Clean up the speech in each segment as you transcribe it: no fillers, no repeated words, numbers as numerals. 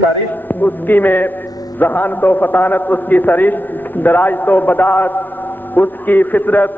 سرشت اس کی میں ذہانت و فطانت اس کی سرشت، درایت و بداعت اس کی فطرت،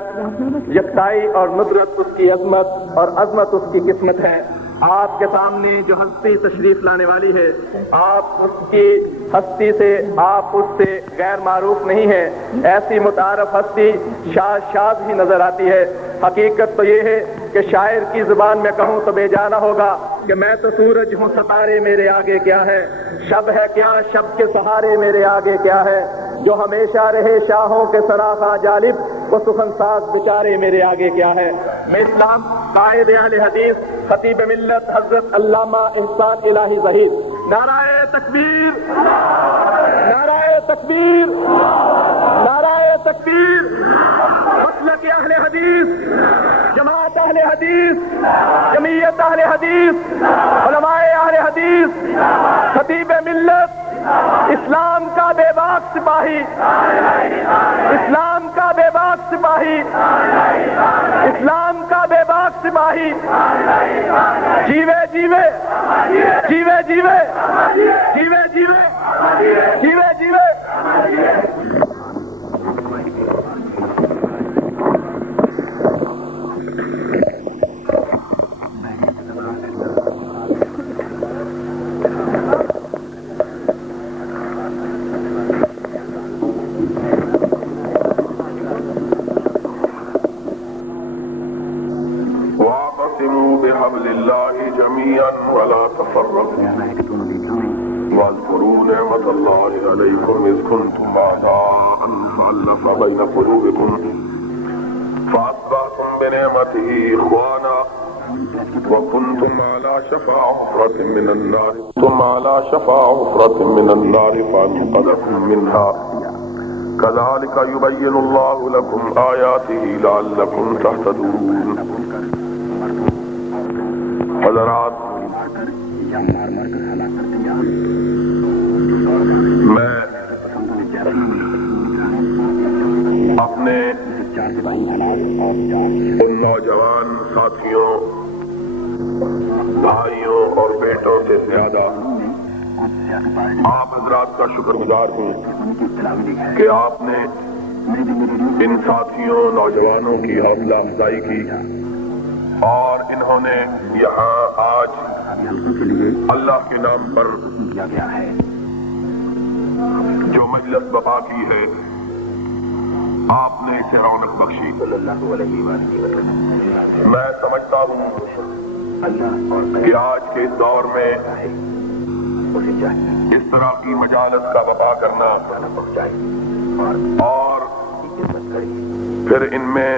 یکتائی اور ندرت اس کی عظمت اور عظمت اس کی قسمت ہے۔ آپ کے سامنے جو ہستی تشریف لانے والی ہے، آپ اس کی ہستی سے، آپ اس سے غیر معروف نہیں ہے۔ ایسی متعارف ہستی شاذ ہی نظر آتی ہے۔ حقیقت تو یہ ہے کہ شاعر کی زبان میں کہوں تو بے جانا ہوگا کہ میں تو سورج ہوں، ستارے میرے آگے کیا ہے، شب ہے کیا، شب کے سہارے میرے آگے کیا ہے، جو ہمیشہ رہے شاہوں کے سراخاں جالب، وہ سخن ساز بیچارے میرے آگے کیا ہے۔ میں اسلام قائد اہل حدیث خطیب ملت حضرت علامہ احسان الہی ظہیر، نعرہ تکبیر، نعرہ تکبیر، نعرہ تکبیر، مسلک اہل حدیث، جماعت اہل حدیث، جمعیت اہل حدیث، علماء اہل حدیث، خطیب ملت، اسلام کا بے باک سپاہی، اسلام کا بے باک سپاہی، اسلام کا بے باک سپاہی، جیوے جیوے، جیوے جیوے، جیوے جیوے، جیوے جیوے۔ بحبل الله جميعا ولا تفرقوا واذكروا نعمة الله عليكم إذ كنتم أعداء فألف بين قلوبكم فأصبحتم بنعمته إخوانا وكنتم على شفا حفرة من النار فأنقذكم منها كذلك يبين الله لكم آياته لعلكم تهتدون۔ حضرات، میں اپنے ان نوجوان ساتھیوں، بھائیوں اور بیٹوں سے زیادہ آپ حضرات کا شکر گزار ہوں کہ آپ نے ان ساتھیوں نوجوانوں کی حوصلہ افزائی کی اور انہوں نے یہاں آج اللہ کے نام پر جو مجلس بپا کی ہے، آپ نے اسے رونق بخشی۔ میں سمجھتا ہوں کہ آج کے اس دور میں اس طرح کی مجالس کا بپا کرنا اور پھر ان میں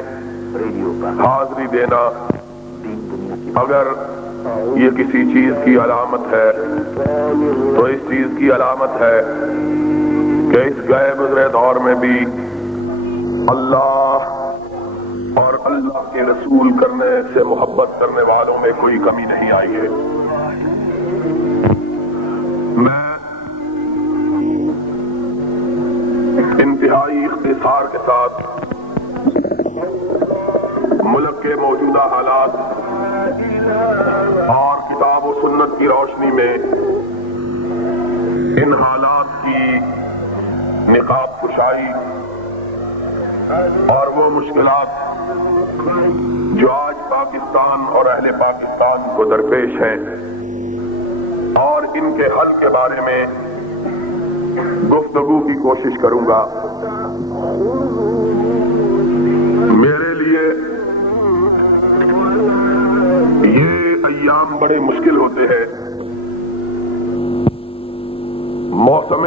حاضری دینا، اگر یہ کسی چیز کی علامت ہے تو اس چیز کی علامت ہے کہ اس گئے گزرے دور میں بھی اللہ اور اللہ کے رسول کرنے سے محبت کرنے والوں میں کوئی کمی نہیں آئی ہے۔ میں انتہائی اختصار کے ساتھ ملک کے موجودہ حالات اور کتاب و سنت کی روشنی میں ان حالات کی نقاب کشائی اور وہ مشکلات جو آج پاکستان اور اہل پاکستان کو درپیش ہیں اور ان کے حل کے بارے میں گفتگو کی کوشش کروں گا۔ میرے لیے یہ ایام بڑے مشکل ہوتے ہیں۔ موسم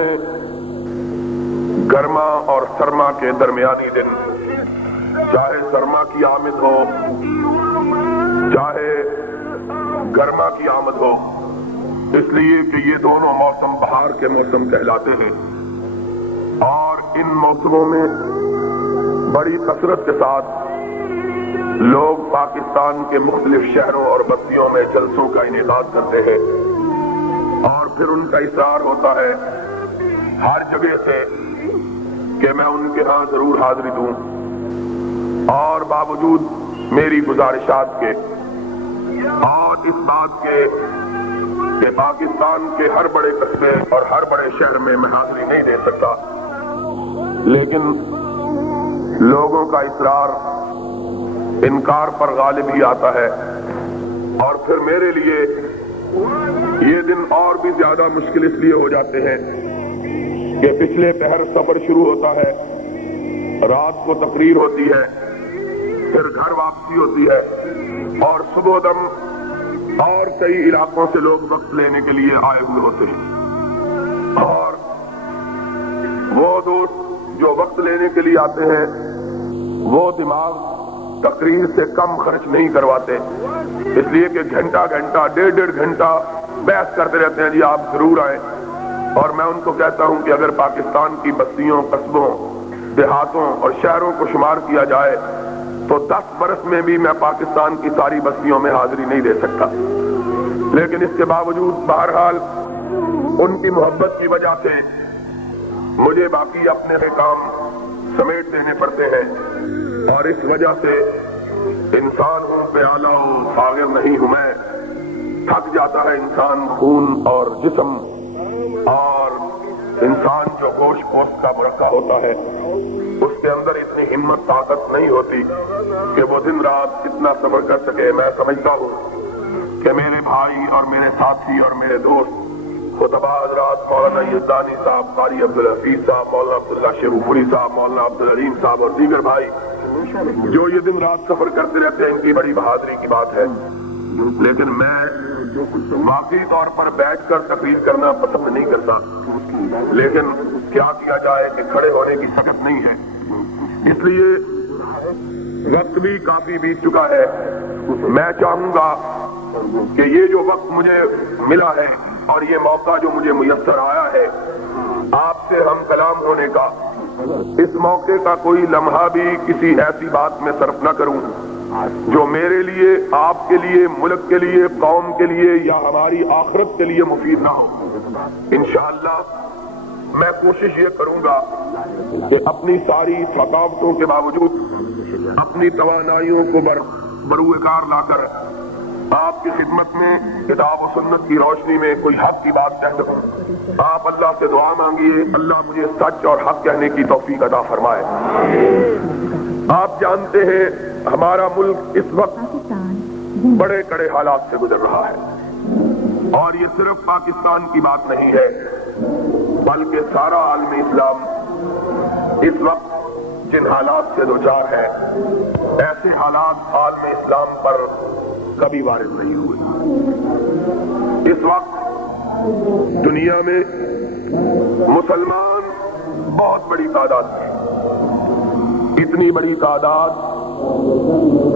گرما اور سرما کے درمیانی دن، چاہے سرما کی آمد ہو چاہے گرما کی آمد ہو، اس لیے کہ یہ دونوں موسم بہار کے موسم کہلاتے ہیں اور ان موسموں میں بڑی کثرت کے ساتھ لوگ پاکستان کے مختلف شہروں اور بستیوں میں جلسوں کا انعقاد کرتے ہیں اور پھر ان کا اصرار ہوتا ہے ہر جگہ سے کہ میں ان کے ہاں ضرور حاضری دوں، اور باوجود میری گزارشات کے اور اس بات کے کہ پاکستان کے ہر بڑے قصبے اور ہر بڑے شہر میں میں حاضری نہیں دے سکتا، لیکن لوگوں کا اصرار انکار پر غالب ہی آتا ہے، اور پھر میرے لیے یہ دن اور بھی زیادہ مشکل اس لیے ہو جاتے ہیں کہ پچھلے پہر سفر شروع ہوتا ہے، رات کو تقریر ہوتی ہے، پھر گھر واپسی ہوتی ہے، اور صبح دم اور کئی علاقوں سے لوگ وقت لینے کے لیے آئے ہوئے ہوتے ہیں، اور وہ دوست جو وقت لینے کے لیے آتے ہیں وہ دماغ تقریر سے کم خرچ نہیں کرواتے، اس لیے کہ گھنٹہ ڈیڑھ گھنٹہ بحث کرتے رہتے ہیں، جی آپ ضرور آئیں۔ اور میں ان کو کہتا ہوں کہ اگر پاکستان کی بستیوں، قصبوں، دیہاتوں اور شہروں کو شمار کیا جائے تو 10 برس میں بھی میں پاکستان کی ساری بستیوں میں حاضری نہیں دے سکتا، لیکن اس کے باوجود بہرحال ان کی محبت کی وجہ سے مجھے باقی اپنے کام سمیٹ دینے پڑتے ہیں، اور اس وجہ سے انسان ہوں، پیالہ ہوں، فاغر نہیں ہوں میں، تھک جاتا ہے انسان، خون اور جسم اور انسان جو گوشت پوست کا مرکب ہوتا ہے اس کے اندر اتنی ہمت طاقت نہیں ہوتی کہ وہ دن رات اتنا سفر کر سکے۔ میں سمجھتا ہوں کہ میرے بھائی اور میرے ساتھی اور میرے دوست خطبہ حضرات مولانا یزدانی صاحب، قاری عبدالحفیظ صاحب، مولانا عبداللہ شیروپوری صاحب، مولانا عبدالعلیم صاحب اور دیگر بھائی جو یہ دن رات سفر کرتے رہتے ہیں، ان کی بڑی بہادری کی بات ہے، لیکن میں واقعی طور پر بیٹھ کر تقریر کرنا پسند نہیں کرتا، لیکن کیا جائے کہ کھڑے ہونے کی سکت نہیں ہے، اس لیے وقت بھی کافی بیت چکا ہے۔ میں چاہوں گا کہ یہ جو وقت مجھے ملا ہے اور یہ موقع جو مجھے میسر آیا ہے آپ سے ہم کلام ہونے کا، اس موقع کا کوئی لمحہ بھی کسی ایسی بات میں صرف نہ کروں جو میرے لیے، آپ کے لیے، ملک کے لیے، قوم کے لیے یا ہماری آخرت کے لیے مفید نہ ہو۔ انشاءاللہ میں کوشش یہ کروں گا کہ اپنی ساری تھکاوٹوں کے باوجود اپنی توانائیوں کو بروئے کار لا کر آپ کی خدمت میں کتاب و سنت کی روشنی میں کوئی حق کی بات کہہ سکوں۔ آپ اللہ سے دعا مانگیے، اللہ مجھے سچ اور حق کہنے کی توفیق عطا فرمائے۔ آپ جانتے ہیں ہمارا ملک اس وقت بڑے کڑے حالات سے گزر رہا ہے، اور یہ صرف پاکستان کی بات نہیں ہے بلکہ سارا عالم اسلام اس وقت جن حالات سے دوچار ہے، ایسے حالات عالم اسلام پر کبھی وارد نہیں ہوئے۔ اس وقت دنیا میں مسلمان بہت بڑی تعداد ہے، اتنی بڑی تعداد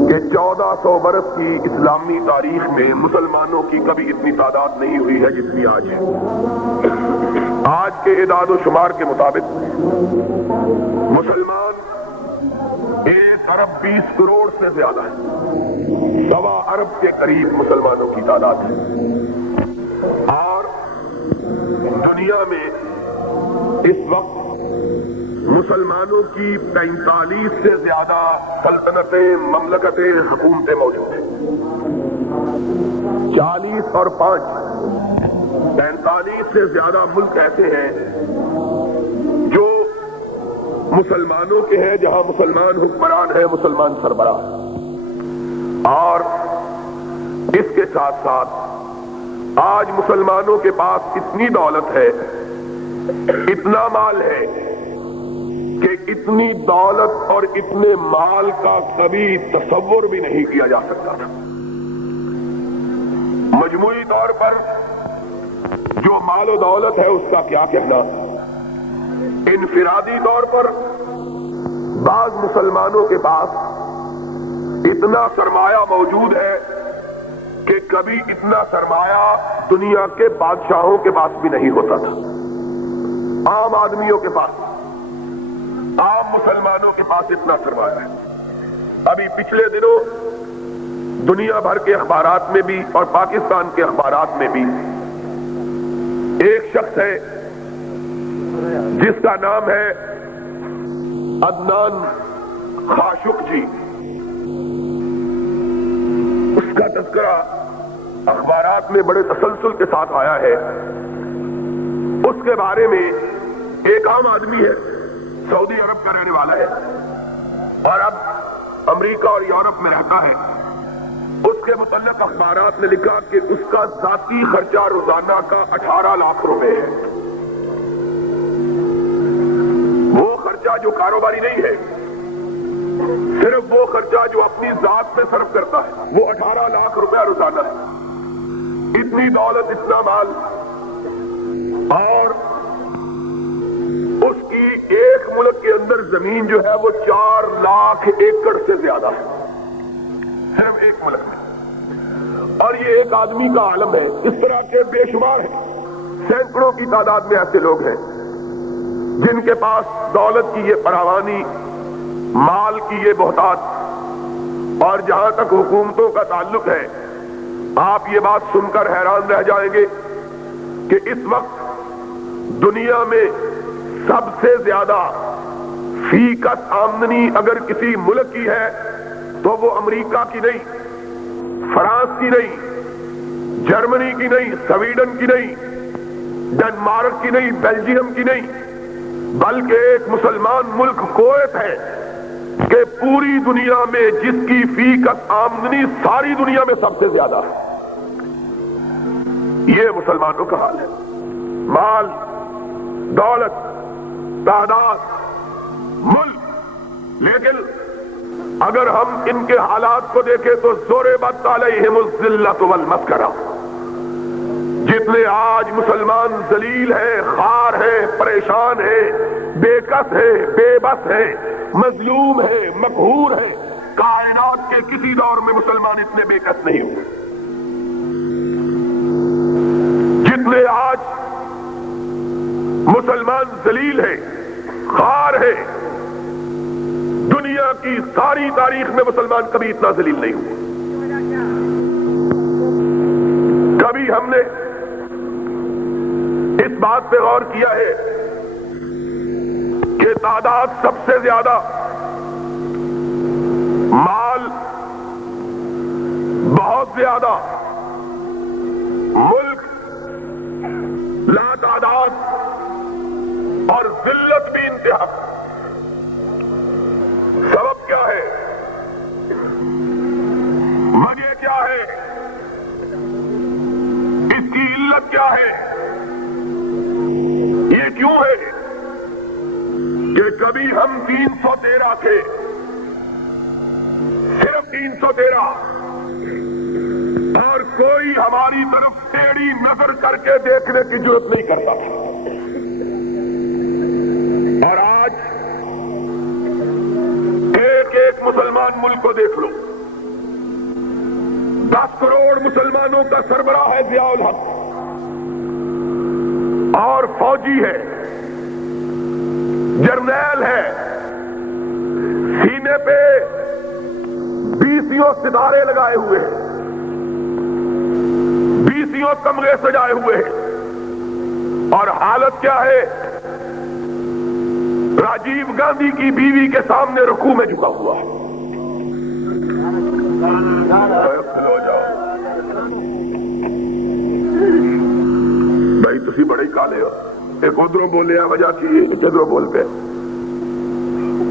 کہ 1400 برس کی اسلامی تاریخ میں مسلمانوں کی کبھی اتنی تعداد نہیں ہوئی ہے جتنی آج ہے۔ آج کے اعداد و شمار کے مطابق مسلمان 1 ارب 20 کروڑ سے زیادہ ہے، 1.25 ارب کے قریب مسلمانوں کی تعداد ہے، اور دنیا میں اس وقت مسلمانوں کی 45 سے زیادہ سلطنتیں، مملکتیں، حکومتیں موجود ہیں۔ 40 اور 5 45 سے زیادہ ملک ایسے ہیں جو مسلمانوں کے ہیں، جہاں مسلمان حکمران ہیں، مسلمان سربراہ ہیں، اور اس کے ساتھ ساتھ آج مسلمانوں کے پاس اتنی دولت ہے، اتنا مال ہے کہ اتنی دولت اور اتنے مال کا کبھی تصور بھی نہیں کیا جا سکتا تھا۔ مجموعی طور پر جو مال و دولت ہے اس کا کیا کہنا، انفرادی طور پر بعض مسلمانوں کے پاس اتنا سرمایہ موجود ہے کہ کبھی اتنا سرمایہ دنیا کے بادشاہوں کے پاس بھی نہیں ہوتا تھا، عام آدمیوں کے پاس، عام مسلمانوں کے پاس اتنا سرمایہ ہے۔ ابھی پچھلے دنوں دنیا بھر کے اخبارات میں بھی اور پاکستان کے اخبارات میں بھی ایک شخص ہے جس کا نام ہے عدنان خاشق جی، اس کا تذکرہ اخبارات میں بڑے تسلسل کے ساتھ آیا ہے، اس کے بارے میں ایک عام آدمی ہے، سعودی عرب کا رہنے والا ہے اور اب امریکہ اور یورپ میں رہتا ہے. اس کے متعلق اخبارات نے لکھا کہ اس کا ذاتی خرچہ روزانہ کا 18 لاکھ روپے ہے. وہ خرچہ جو کاروباری نہیں ہے، صرف وہ خرچہ جو اپنی ذات میں صرف کرتا ہے، وہ 18 لاکھ روپیہ روزانہ ہے. اتنی دولت، اتنا مال، اور اس کی ایک ملک کے اندر زمین جو ہے وہ 4 لاکھ ایکڑ سے زیادہ ہے، صرف ایک ملک میں. اور یہ ایک آدمی کا عالم ہے. اس طرح کے بے شمار ہیں، سینکڑوں کی تعداد میں ایسے لوگ ہیں جن کے پاس دولت کی یہ فراوانی، مال کی یہ بہتات. اور جہاں تک حکومتوں کا تعلق ہے، آپ یہ بات سن کر حیران رہ جائیں گے کہ اس وقت دنیا میں سب سے زیادہ فی کس آمدنی اگر کسی ملک کی ہے تو وہ امریکہ کی نہیں، فرانس کی نہیں، جرمنی کی نہیں، سویڈن کی نہیں، ڈنمارک کی نہیں، بیلجیم کی نہیں، بلکہ ایک مسلمان ملک کویت ہے کہ پوری دنیا میں جس کی فی کس آمدنی ساری دنیا میں سب سے زیادہ ہے. یہ مسلمانوں کا حال ہے. مال، دولت، تعداد، ملک. لیکن اگر ہم ان کے حالات کو دیکھیں تو ضربت علیہم الذلۃ والمسکرہ. جتنے آج مسلمان ذلیل ہیں، خوار ہیں، پریشان ہیں، بے کس ہیں، بے بس ہیں، مظلوم ہیں، مقہور ہیں، کائنات کے کسی دور میں مسلمان اتنے بے کس نہیں ہوئے. جتنے آج مسلمان ذلیل ہیں، خوار ہیں، دنیا کی ساری تاریخ میں مسلمان کبھی اتنا ذلیل نہیں ہوئے. کبھی ہم نے اس بات پہ غور کیا ہے کہ تعداد سب سے زیادہ، مال بہت زیادہ، ملک لا تعداد اور ذلت بھی انتہا. سبب کیا ہے؟ وجہ کیا ہے؟ اس کی علت کیا ہے؟ یہ کیوں ہے کہ کبھی ہم 313 تھے، صرف 313، اور کوئی ہماری طرف ٹیڑھی نظر کر کے دیکھنے کی ضرورت نہیں کرتا تھا. اور آج ایک مسلمان ملک کو دیکھ لو. 10 کروڑ مسلمانوں کا سربراہ ہے ضیاء الحق، اور فوجی ہے، جرنیل ہے، سینے پہ 20 ستارے لگائے ہوئے ہیں، 20 کمرے سجائے ہوئے ہیں. اور حالت کیا ہے؟ راجیو گاندھی کی بیوی کے سامنے رکوع میں جھکا ہوا ہے. بھائی تسی بڑے کالے ہو، ایک ادھروں بولے ہیں وجہ کی، ایک ادھروں بول پہ.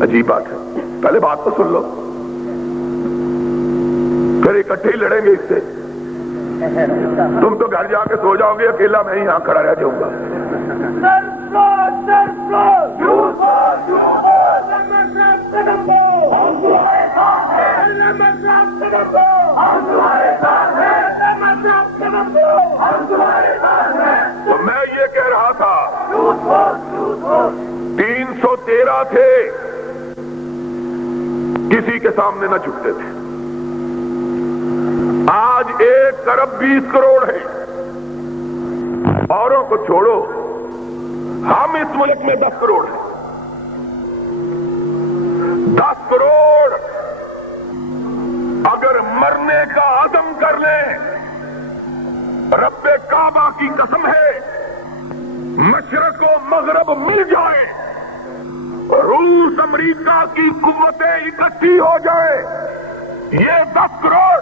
عجیب بات ہے. پہلے بات تو سن لو، پھر اکٹھے ہی لڑیں گے اس سے. تم تو گھر جا کے سو جاؤ گے، اکیلا میں ہی یہاں کھڑا رہ جاؤں گا. تو میں یہ کہہ رہا تھا 313 تھے، کسی کے سامنے نہ جھکتے تھے. آج 1 ارب 20 کروڑ ہے. اوروں کو چھوڑو، ہم اس ملک میں 10 کروڑ ہیں. 10 کروڑ اگر مرنے کا عزم کر لیں، رب کعبہ کی قسم ہے، مشرق و مغرب مل جائے، روس امریکہ کی قوتیں اکٹھی ہو جائے، یہ 10 کروڑ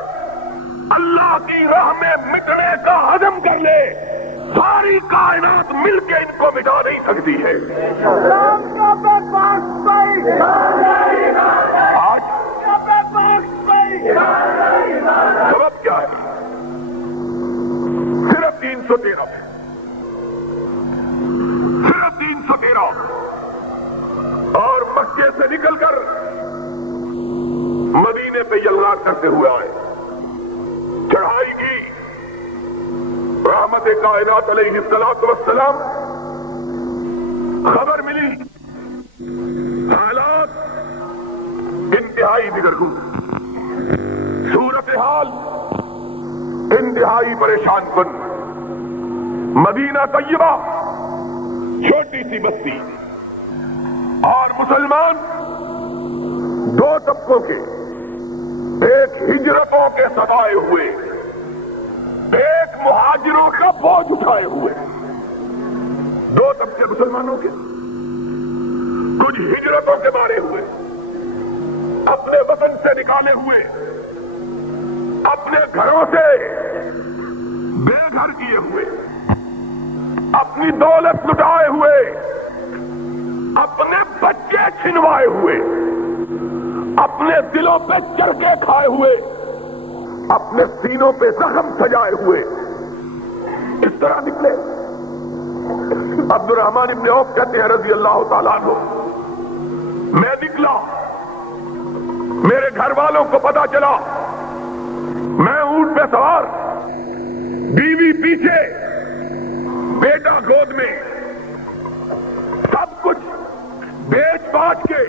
اللہ کی راہ میں مٹنے کا عزم کر لے، ساری کائنات مل کے ان کو مٹا نہیں سکتی ہے۔ آج سبب کیا ہے؟ صرف 313 ہے، صرف 313 اور مکے سے نکل کر مدینے پہ یلغار کرتے ہوئے آئے، چڑھائی کی، رحمت کائنات علیہ الصلوۃ والسلام، خبر ملی حالات انتہائی دگرگوں، صورتحال انتہائی پریشان کن، مدینہ طیبہ چھوٹی سی بستی اور مسلمان دو طبقوں کے، ایک ہجرتوں کے ستائے ہوئے، ایک مہاجروں کا بوجھ اٹھائے ہوئے، دو طبقے مسلمانوں کے، کچھ ہجرتوں کے مارے ہوئے، اپنے وطن سے نکالے ہوئے، اپنے گھروں سے بے گھر کیے ہوئے، اپنی دولت لٹائے ہوئے، اپنے بچے چھنوائے ہوئے، اپنے دلوں پہ چرکے کھائے ہوئے، اپنے سینوں پہ زخم سجائے ہوئے، اس طرح نکلے۔ عبد الرحمن ابن عوف کہتے ہیں رضی اللہ تعالیٰ عنہ، میں نکلا، میرے گھر والوں کو پتا چلا، میں اونٹ پہ سوار، بیوی پیچھے، بیٹا گود میں، سب کچھ بیچ باچ کے،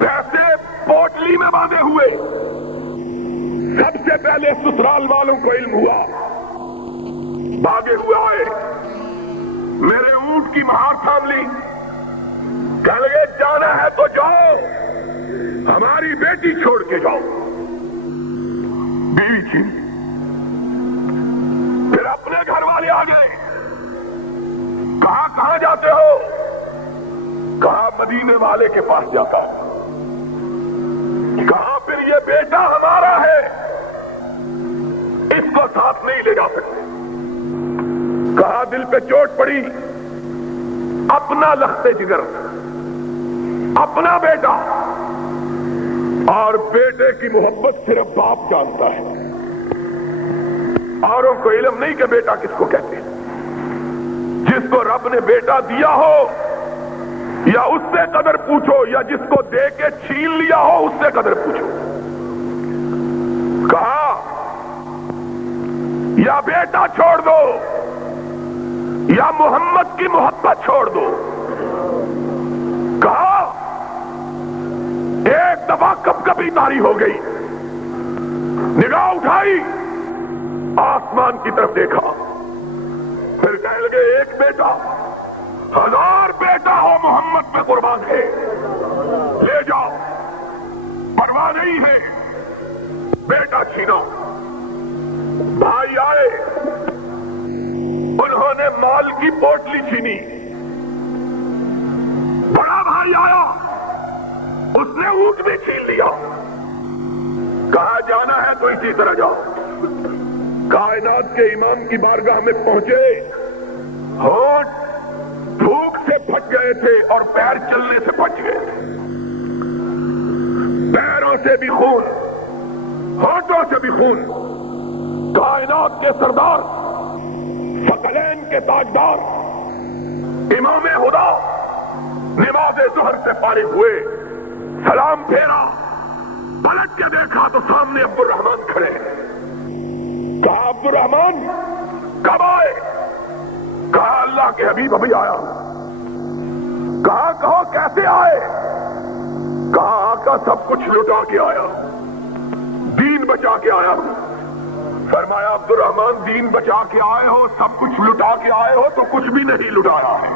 پیسے پوٹلی میں باندھے ہوئے۔ سب سے پہلے سسرال والوں کو علم ہوا، بھاگے ہوئے آئے، میرے اونٹ کی مہار تھام لی، کہنے لگے جانا ہے تو جاؤ، ہماری بیٹی چھوڑ کے جاؤ، بیوی چھین۔ پھر اپنے گھر والے آ گئے، کہاں جاتے ہو؟ کہاں مدینے والے کے پاس جاتا ہے، کہاں پھر یہ بیٹا ہمارا ہے، اس کو ساتھ نہیں لے جا سکتے۔ کہاں دل پہ چوٹ پڑی، اپنا لخت جگر، اپنا بیٹا، اور بیٹے کی محبت صرف باپ جانتا ہے، اوروں کو علم نہیں کہ بیٹا کس کو کہتے ہیں۔ جس کو رب نے بیٹا دیا ہو یا اس سے قدر پوچھو، یا جس کو دے کے چھین لیا ہو اس سے قدر پوچھو۔ کہا یا بیٹا چھوڑ دو یا محمد کی محبت چھوڑ دو۔ کہا ایک دفعہ کب کبھی تاری ہو گئی، نگاہ اٹھائی، آسمان کی طرف دیکھا، پھر کہنے لگے ایک بیٹا، 1000 بیٹا ہو محمد پہ قربان ہے، لے جاؤ، پرواہ نہیں ہے۔ بیٹا چھینا، بھائی آئے، انہوں نے مال کی پوٹلی چھینی، بڑا بھائی آیا، اس نے اونٹ بھی چھین لیا، کہا جانا ہے تو اسی طرح جاؤ۔ کائنات کے امام کی بارگاہ میں پہنچے، ہونٹ بھوک سے پھٹ گئے تھے اور پیر چلنے سے بچ گئے تھے، پیروں سے بھی خون، ہونٹوں سے بھی خون۔ کائنات کے سردار، ثقلین کے تاجدار، امام خدا نماز ظہر سے فارغ ہوئے، سلام پھیرا، پلٹ کے دیکھا تو سامنے عبد الرحمن کھڑے ہیں۔ کہا عبد الرحمن کب آئے؟ کہا اللہ کے حبیب ابھی آیا ہوں۔ کہا کہو کیسے آئے؟ کہا آقا سب کچھ لٹا کے آیا، دین بچا کے آیا ہوں۔ فرمایا عبد الرحمن دین بچا کے آئے ہو، سب کچھ لٹا کے آئے ہو تو کچھ بھی نہیں لٹایا ہے،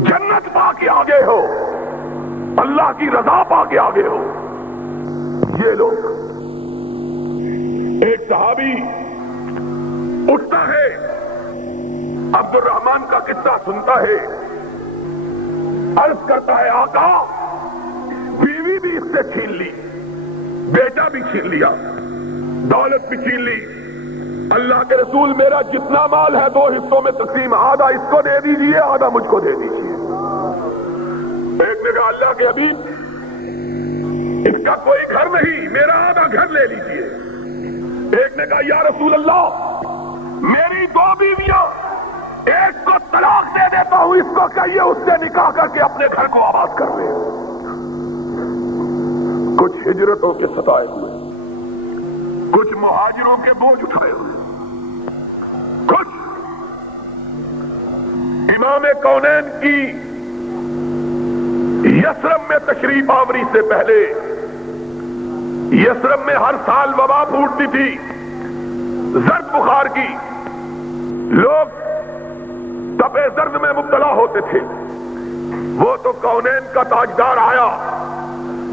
جنت پا کے آگے ہو، اللہ کی رضا پا کے آگے ہو۔ یہ لوگ، ایک صحابی اٹھتا ہے، عبد الرحمن کا قصہ سنتا ہے، عرض کرتا ہے آقا بیوی بھی اس سے چھین لی، بیٹا بھی چھین لیا، دولت بھی چھین لی. اللہ کے رسول میرا جتنا مال ہے 2 حصوں میں تقسیم, آدھا اس کو دے دیجئے آدھا مجھ کو دے دیجئے. ایک نے کہا اللہ کے حبیب اس کا کوئی گھر نہیں, میرا آدھا گھر لے لیجئے. ایک نے کہا یا رسول اللہ میری 2 بیویاں, ایک کو طلاق دے دیتا ہوں, اس کو کہیے اس سے نکاح کر کے اپنے گھر کو آباد کر لے. کچھ ہجرتوں کے ستائے ہوئے, کچھ مہاجروں کے بوجھ اٹھائے ہوئے, کچھ امام کونین کی یثرب میں تشریف آوری سے پہلے, یثرب میں ہر سال وبا پھوٹتی تھی زرد بخار کی, لوگ تپے زرد میں مبتلا ہوتے تھے. وہ تو کونین کا تاجدار آیا,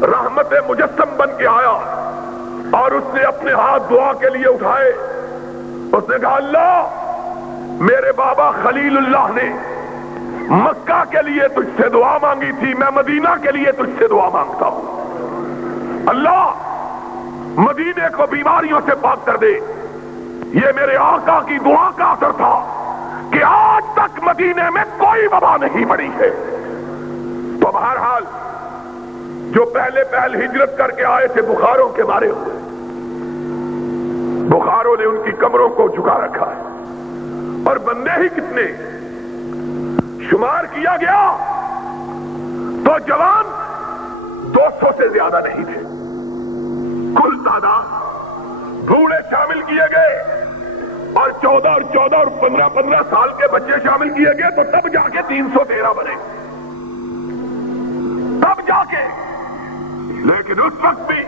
رحمت مجسم بن کے آیا, اور اس نے اپنے ہاتھ دعا کے لیے اٹھائے. اس نے کہا اللہ میرے بابا خلیل اللہ نے مکہ کے لیے تجھ سے دعا مانگی تھی, میں مدینہ کے لیے تجھ سے دعا مانگتا ہوں. اللہ مدینے کو بیماریوں سے پاک کر دے. یہ میرے آقا کی دعا کا اثر تھا کہ آج تک مدینے میں کوئی وبا نہیں پڑی ہے. تو بہرحال جو پہلے ہجرت کر کے آئے تھے بخاروں کے مارے ہوئے, بخاروں نے ان کی کمروں کو جھکا رکھا ہے, اور بندے ہی کتنے شمار کیا گیا تو جوان 200 سے زیادہ نہیں تھے. کل تعداد بوڑھے شامل کیے گئے اور 14 اور 15 سال کے بچے شامل کیے گئے, تو تب جا کے 313 بنے, تب جا کے. لیکن اس وقت بھی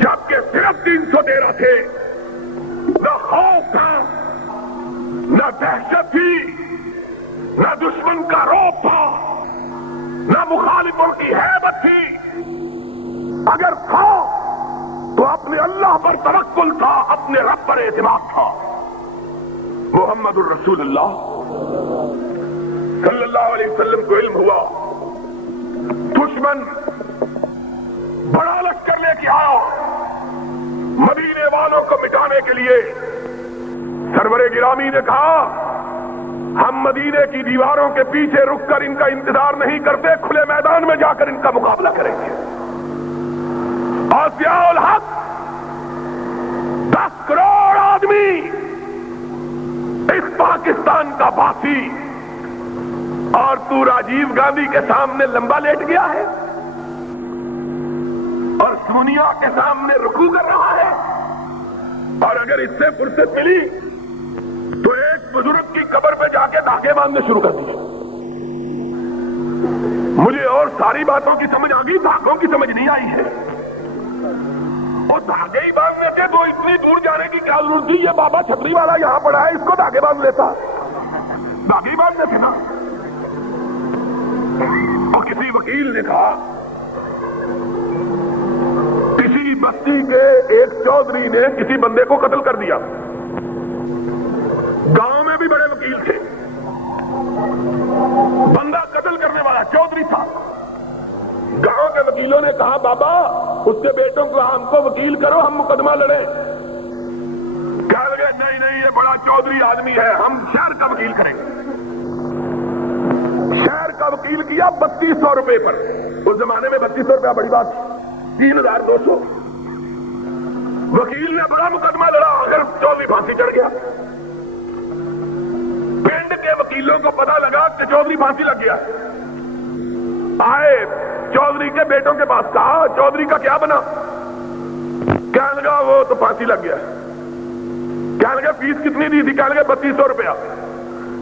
جبکہ صرف 313 تھے, نہ خوف تھا, نہ دہشت تھی, نہ دشمن کا رعب تھا, نہ مخالفوں کی ہیبت تھی. اگر تھا تو اپنے اللہ پر توکل تھا, اپنے رب پر اعتماد تھا. محمد الرسول اللہ صلی اللہ علیہ وسلم کو علم ہوا دشمن بڑا لشکر لے کے آیا مدینے والوں کو مٹانے کے لیے. سرور گرامی نے کہا ہم مدینے کی دیواروں کے پیچھے رک کر ان کا انتظار نہیں کرتے, کھلے میدان میں جا کر ان کا مقابلہ کریں گے. اور ضیاء الحق 10 کروڑ آدمی اس پاکستان کا باسی, اور تو راجیو گاندھی کے سامنے لمبا لیٹ گیا ہے اور دنیا کے سامنے رکوع کر رہا ہے. اور اگر اس سے فرصت ملی تو ایک بزرگ کی قبر پہ جا کے دھاگے باندھنے شروع کر دیے. مجھے اور ساری باتوں کی سمجھ آ گئی, دھاگوں کی سمجھ نہیں آئی ہے. اور دھاگے ہی باندھنے سے تو اتنی دور جانے کی کیا ضرورت تھی؟ یہ بابا چھتری والا یہاں پڑا ہے, اس کو دھاگے باندھ لیتا, دھاگے ہی باندھنے تھے نا. اور کسی وکیل نے کہا کسی بستی کے ایک چودھری نے کسی بندے کو قتل کر دیا. گاؤں میں بھی بڑے وکیل تھے, بندہ قتل کرنے والا چودھری تھا. گاؤں کے وکیلوں نے کہا بابا اس کے بیٹوں کو ہم کو وکیل کرو, ہم مقدمہ لڑیں. کہہ لگے نہیں یہ بڑا چودھری آدمی ہے, ہم شہر کا وکیل کریں گے. شہر کا وکیل کیا 3200 روپے پر. اس زمانے میں 3200 روپیہ بڑی بات, 3200. وکیل نے بڑا مقدمہ لڑا, اگر چودھری پھانسی چڑھ گیا. پنڈ کے وکیلوں کو پتا لگا کہ چودھری پھانسی لگ گیا. آئے چودھری کے بیٹوں کے پاس, کہا چودھری کا کیا بنا؟ کہنے لگا وہ تو پھانسی لگ گیا. کہنے لگا فیس کتنی دی تھی؟ کہنے لگا 3200 روپیہ.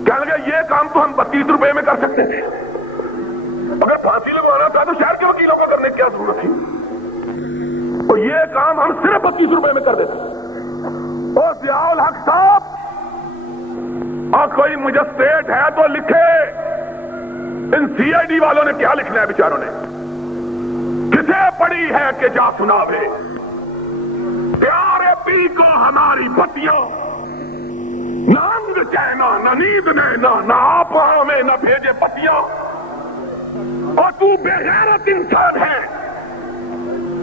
کہنے لگا یہ کام تو ہم 32 روپے میں کر سکتے تھے, اگر پھانسی لگوانا تھا تو شہر کے وکیلوں کو کرنے کی کیا ضرورت تھی؟ تو یہ کام ہم صرف 32 روپے میں کر دیتے. اور ضیاء الحق صاحب, اور کوئی مجسٹریٹ ہے تو لکھے, ان CID والوں نے کیا لکھنا ہے بیچاروں نے؟ کسے پڑی ہے کہ جا سناوے, پیارے پی کو ہماری بتیاں, نہ انگ چینا نہ نیند نینا, نہ آپ ہمیں نہ بھیجے پتیاں. اور تو بے غیرت انسان ہے,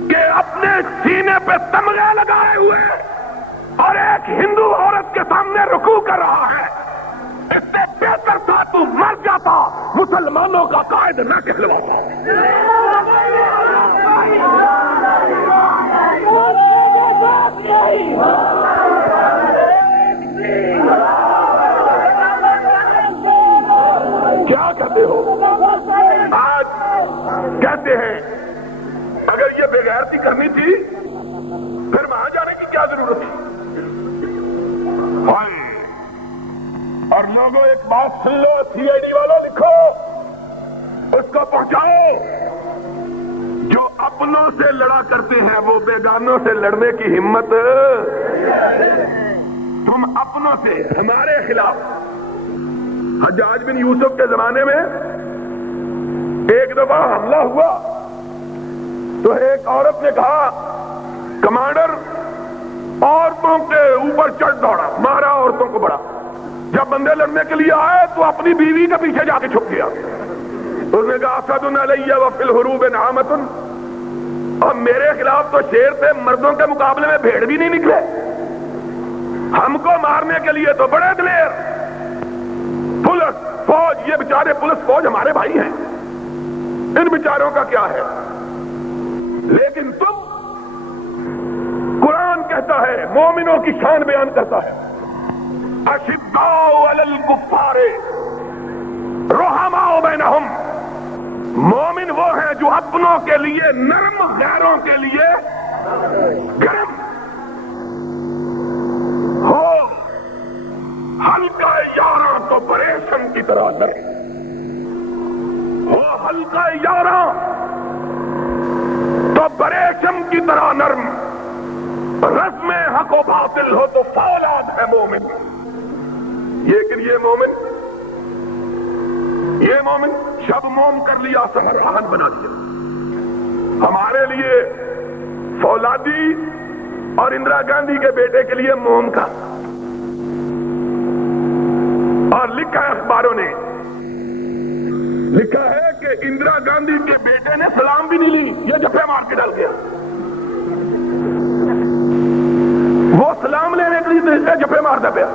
کہ اپنے سینے پہ تمغے لگائے ہوئے اور ایک ہندو عورت کے سامنے رکوع کر رہا ہے، اس سے بہتر تھا تو مر جاتا، مسلمانوں کا قائد نہ کہلواتا۔ کیا کہتے ہو؟ آج کہتے ہیں اگر یہ بغیرتی کرنی تھی پھر وہاں جانے کی کیا ضرورت تھی؟ اور لوگوں ایک بات سن لو، سی آئی ڈی والوں لکھو، اس کو پہنچاؤ، جو اپنوں سے لڑا کرتے ہیں وہ بیگانوں سے لڑنے کی ہمت، تم اپنوں سے ہمارے خلاف۔ حجاج بن یوسف کے زمانے میں ایک دفعہ حملہ ہوا تو ایک عورت نے کہا کمانڈر عورتوں کے اوپر چڑھ دوڑا، مارا عورتوں کو بڑا، جب بندے لڑنے کے لیے آئے تو اپنی بیوی کے پیچھے جا کے چھپ گیا۔ اس نے کہا اسد علیہ وفی الحروب نعمۃ، اور میرے خلاف تو شیر تھے، مردوں کے مقابلے میں بھیڑ بھی نہیں نکلے، ہم کو مارنے کے لیے تو بڑے دلیر۔ پولیس فوج، یہ بیچارے پولیس فوج ہمارے بھائی ہیں، ان بیچاروں کا کیا ہے؟ لیکن تم، قرآن کہتا ہے، مومنوں کی شان بیان کرتا ہے، اشداء علی الکفار رحماء بینہم، مومن وہ ہیں جو اپنوں کے لیے نرم، غیروں کے لیے گرم ہو، ہلکا یاراں تو پریشم کی طرح نرم ہو، ہلکا یاراں تو پریشم کی طرح نرم، رسم حق و باطل ہو تو فولاد ہے مومن۔ لیکن یہ مومن شب موم کر لیا، سحر آہن بنا دیا۔ ہمارے لیے فولادی اور اندرا گاندھی کے بیٹے کے لیے موم کا، اور لکھا ہے اخباروں نے، لکھا ہے کہ اندرا گاندھی کے بیٹے نے سلام بھی نہیں لی، یہ جفے مار کے ڈل گیا۔ وہ سلام لینے کے لیے جفے مارتا پیا،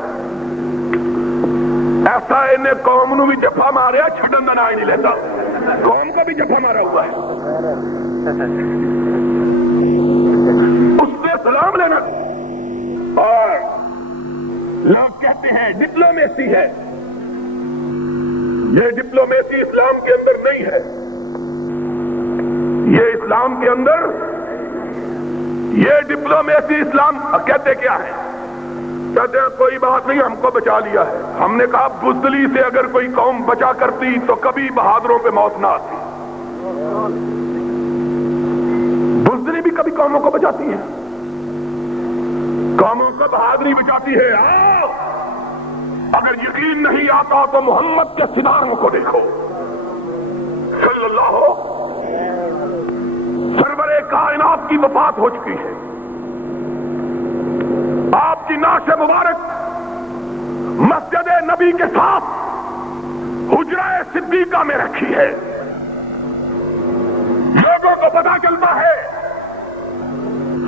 ایسا انہیں قوم نو بھی جفا ماریا، چھٹن کا نام ہی نہیں لیتا، قوم کا بھی جفا مارا ہوا ہے، اس سے سلام لینا۔ اور لوگ کہتے ہیں ڈپلومیسی ہے، یہ ڈپلومیسی اسلام کے اندر نہیں ہے، یہ اسلام کے اندر، یہ ڈپلومیسی اسلام کہتے کیا ہے؟ کہتے ہیں کوئی بات نہیں، ہم کو بچا لیا ہے۔ ہم نے کہا بزدلی سے اگر کوئی قوم بچا کرتی تو کبھی بہادروں پہ موت نہ آتی۔ بزدلی بھی کبھی قوموں کو بچاتی ہے، قوموں کو بہادری بچاتی ہے۔ آؤ، اگر یقین نہیں آتا تو محمد کے سداروں کو دیکھو، صلی اللہ، سرور کائنات کی وفات ہو چکی ہے، آپ کی نعش مبارک مسجد نبی کے ساتھ حجرہ صدیقہ میں رکھی ہے۔ لوگوں کو پتا چلتا ہے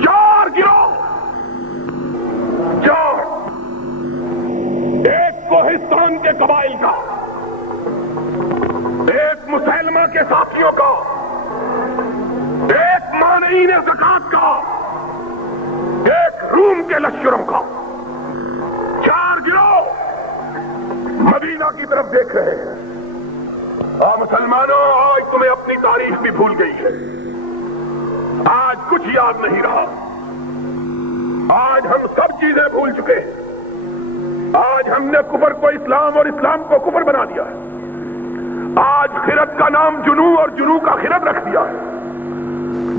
4 گروہ، 4، ایک کوہستان کے قبائل کا، ایک مسلمہ کے ساتھیوں کا، ایک مانعین زکات کا، ایک روم کے لشکروں کا، 4 گروہ مدینہ کی طرف دیکھ رہے ہیں۔ مسلمانوں، آج تمہیں اپنی تاریخ بھی بھول گئی ہے، آج کچھ یاد نہیں رہا، آج ہم سب چیزیں بھول چکے ہیں، آج ہم نے کفر کو اسلام اور اسلام کو کفر بنا دیا ہے، آج خرد کا نام جنو اور جنو کا خرد رکھ دیا ہے۔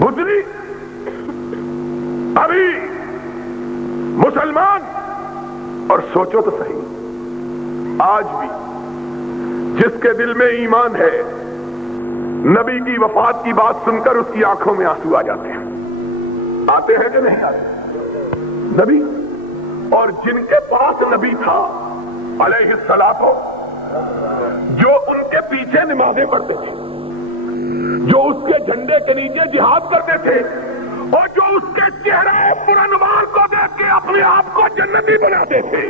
بزدلی ابھی مسلمان، اور سوچو تو صحیح، آج بھی جس کے دل میں ایمان ہے، نبی کی وفات کی بات سن کر اس کی آنکھوں میں آنسو آ جاتے ہیں، آتے ہیں کہ نہیں آتے؟ نبی، اور جن کے پاس نبی تھا علیہ الصلوۃ، جو ان کے پیچھے نمازیں پڑھتے تھے، جو اس کے جھنڈے کے نیچے جہاد کرتے تھے، اور جو اس کے چہرے پرانوار کو دیکھ کے اپنے آپ کو جنتی بناتے تھے،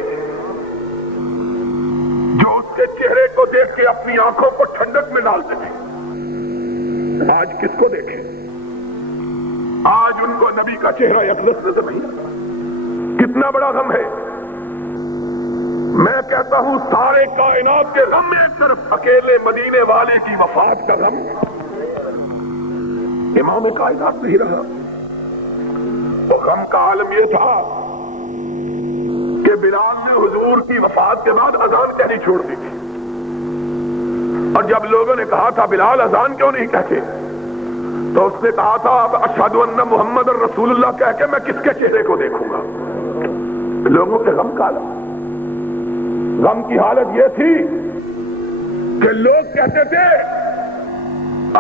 جو اس کے چہرے کو دیکھ کے اپنی آنکھوں کو ٹھنڈک میں ڈالتے تھے، آج کس کو دیکھیں؟ آج ان کو نبی کا چہرہ یکلس نظر نہیں۔ کتنا بڑا غم ہے۔ میں کہتا ہوں سارے کائنات کے غم میں ایک طرف اکیلے مدینے والے کی وفات کا غم، امام کائنات نہیں رہا۔ تو غم کا عالم یہ تھا کہ بلال نے حضور کی وفات کے بعد اذان کہنی چھوڑ دی تھی، اور جب لوگوں نے کہا تھا بلال اذان کیوں نہیں کہتے، تو اس نے کہا تھا اب اشہد ان محمد رسول اللہ کہہ کے میں کس کے چہرے کو دیکھوں گا۔ لوگوں کے غم کا عالم، غم کی حالت یہ تھی کہ لوگ کہتے تھے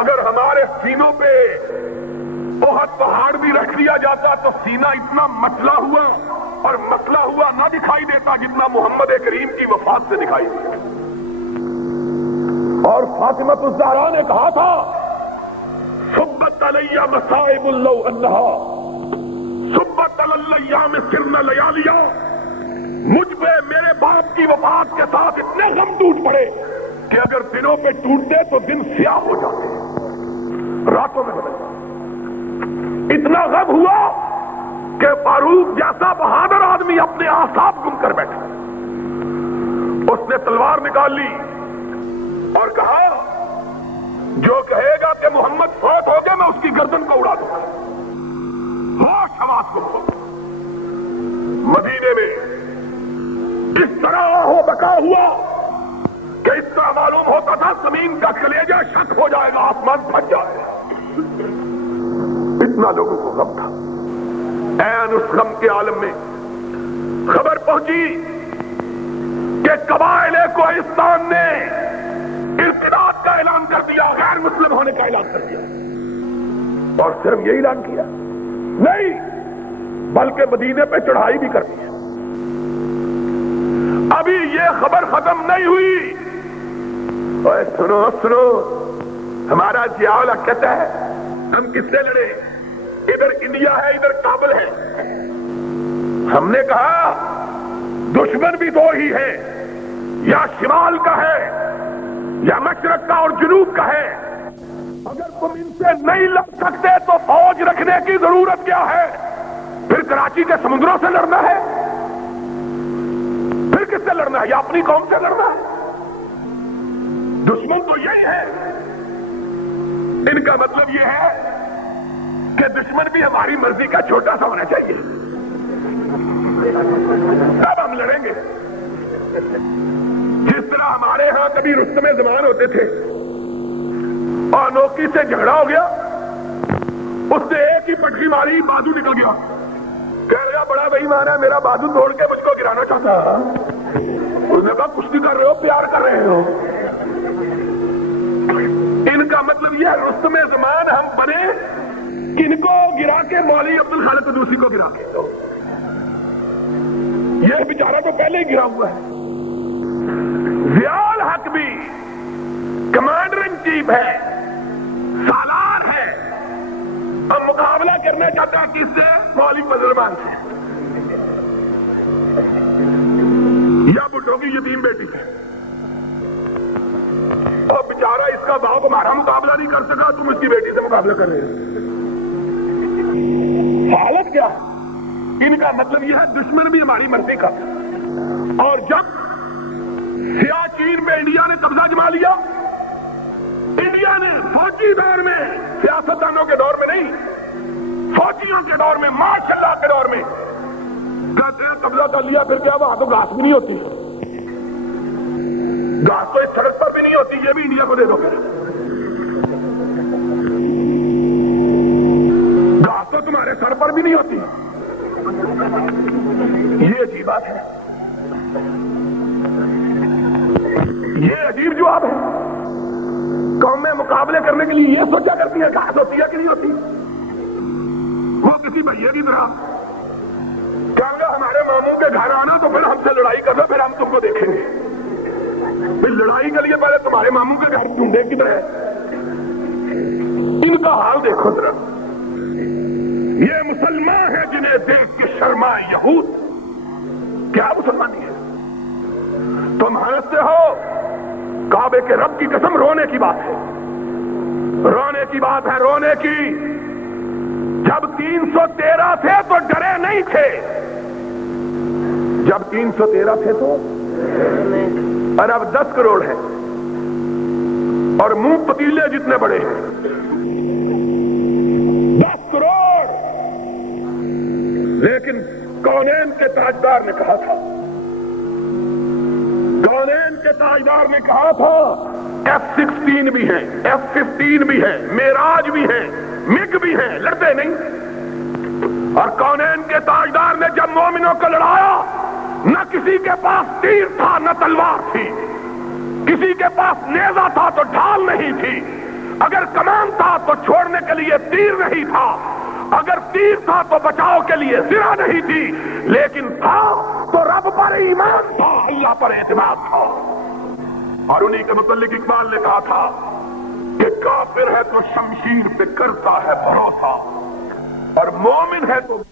اگر ہمارے سینوں پہ احد پہاڑ بھی رکھ دیا جاتا تو سینہ اتنا مچلا ہوا اور مسئلہ ہوا نہ دکھائی دیتا جتنا محمد کریم کی وفات سے دکھائی دیتا۔ اور فاطمۃ الزہرا نے کہا تھا صبت علیہ مصائب لو انہا صبت علی الیام سرن لیالیا، مجھ پہ میرے باپ کی وفات کے ساتھ اتنے غم ٹوٹ پڑے کہ اگر دنوں پہ ٹوٹتے تو دن سیاہ ہو جاتے، راتوں میں بدل جاتے۔ اتنا غم ہوا کہ فاروق جیسا بہادر آدمی اپنے اعصاب گم کر بیٹھا۔ اس نے تلوار نکال لی اور کہا جو کہے گا کہ محمد فوت ہو گئے میں اس کی گردن کو اڑا دوں گا۔ ہوش حواس کو مدینے میں اس طرح ہو بکا ہوا کہ اس طرح معلوم ہوتا تھا زمین کا کلیجہ شک ہو جائے گا، آسمان پھٹ جائے گا، اتنا لوگوں کو غم تھا۔ این اس غم کے عالم میں خبر پہنچی کہ قبائل کوہستان نے ارتداد کا اعلان کر دیا، غیر مسلم ہونے کا اعلان کر دیا، اور صرف یہی اعلان کیا نہیں بلکہ مدینے پہ چڑھائی بھی کر دی۔ ابھی یہ خبر ختم نہیں ہوئی، اور سنو سنو، ہمارا ضیاء کہتا ہے ہم کس سے لڑے، ادھر انڈیا ہے ادھر کابل ہے۔ ہم نے کہا دشمن بھی دو ہی ہے، یا شمال کا ہے یا مشرق کا اور جنوب کا ہے، اگر تم ان سے نہیں لڑ سکتے تو فوج رکھنے کی ضرورت کیا ہے؟ پھر کراچی کے سمندروں سے لڑنا ہے؟ پھر کس سے لڑنا ہے؟ یا اپنی قوم سے لڑنا ہے؟ دشمن تو یہی ہے۔ ان کا مطلب یہ ہے کہ دشمن بھی ہماری مرضی کا چھوٹا سا ہونا چاہیے، تب ہم لڑیں گے۔ جس طرح ہمارے ہاں کبھی رستم زمان ہوتے تھے اور نوکی سے جھگڑا ہو گیا، اس نے ایک ہی پٹکی ماری، بازو نکل گیا، کہہ رہا بڑا بھائی مانا میرا بازو توڑ کے مجھ کو گرانا چاہتا۔ اس نے کہا کچھ نہیں کر رہے ہو، پیار کر رہے ہو۔ ان کا مطلب یہ ہے رستم زمان ہم بنے کن کو گرا کے؟ مولوی عبد الخالق قدوسی کو گرا کے۔ یہ بیچارہ تو پہلے ہی گرا ہوا ہے۔ ضیاء الحق بھی کمانڈر ان چیف ہے، سالار ہے، اب مقابلہ کرنا چاہتا ہے کس سے؟ مولوی فضل الرحمان سے یا بڈھوں کی یتیم بیٹی سے۔ اور بیچارہ اس کا باپ ہمارا مقابلہ نہیں کر سکا، تم اس کی بیٹی سے مقابلہ کر رہے ہو۔ حالت کیا؟ ان کا مطلب یہ ہے دشمن بھی ہماری مرضی کا۔ اور جب سیاچین میں انڈیا نے قبضہ جما لیا، انڈیا نے فوجی دور میں، سیاستدانوں کے دور میں نہیں، فوجیوں کے دور میں، ماشاء اللہ کے دور میں کہتے ہیں قبضہ کر لیا، پھر کیا وہاں تو گھاس بھی نہیں ہوتی، گھاس تو اس سڑک پر بھی نہیں ہوتی، یہ بھی انڈیا کو دے دو۔ گھاس تو تمہارے سر پر بھی نہیں ہوتی، یہ عجیب بات ہے، یہ عجیب جواب ہے۔ قومیں مقابلے کرنے کے لیے یہ سوچا کرتی ہے گھاس ہوتی ہے کہ نہیں ہوتی؟ وہ کسی بھیا کی طرح کہیں گے ہمارے ماموں کے گھر آنا تو پھر ہم سے لڑائی کرنا، پھر ہم تم کو دیکھیں گے۔ پھر لڑائی کے لیے پہلے تمہارے ماموں کے گھر ڈھونڈے کدھر ہے؟ ان کا حال دیکھو ذرا، یہ مسلمان ہیں جنہیں دیکھ کے شرمائے یہود. کیا مسلمانی ہے؟ تم ہنستے ہو. کعبے کے رب کی قسم رونے کی بات ہے. رونے کی بات ہے، رونے کی. جب 313 تھے تو ڈرے نہیں تھے. جب 313 تھے تو اور اب 10 کروڑ ہیں اور منہ پتیلے جتنے بڑے ہیں. 10 کروڑ. لیکن کونین کے تاجدار نے کہا تھا، کونین کے تاجدار نے کہا تھا F-16 بھی ہیں، F-15 بھی ہیں، میراج بھی ہیں، مگ بھی ہیں، لڑتے نہیں. اور کونین کے تاجدار نے جب مومنوں کو لڑایا، نہ کسی کے پاس تیر تھا نہ تلوار تھی، کسی کے پاس نیزہ تھا تو ڈھال نہیں تھی، اگر کمان تھا تو چھوڑنے کے لیے تیر نہیں تھا، اگر تیر تھا تو بچاؤ کے لیے سرا نہیں تھی، لیکن تھا تو رب پر ایمان تھا، اللہ پر اعتماد تھا. اور انہی کے متعلق اقبال نے کہا تھا کہ کافر ہے تو شمشیر پہ کرتا ہے بھروسہ اور مومن ہے تو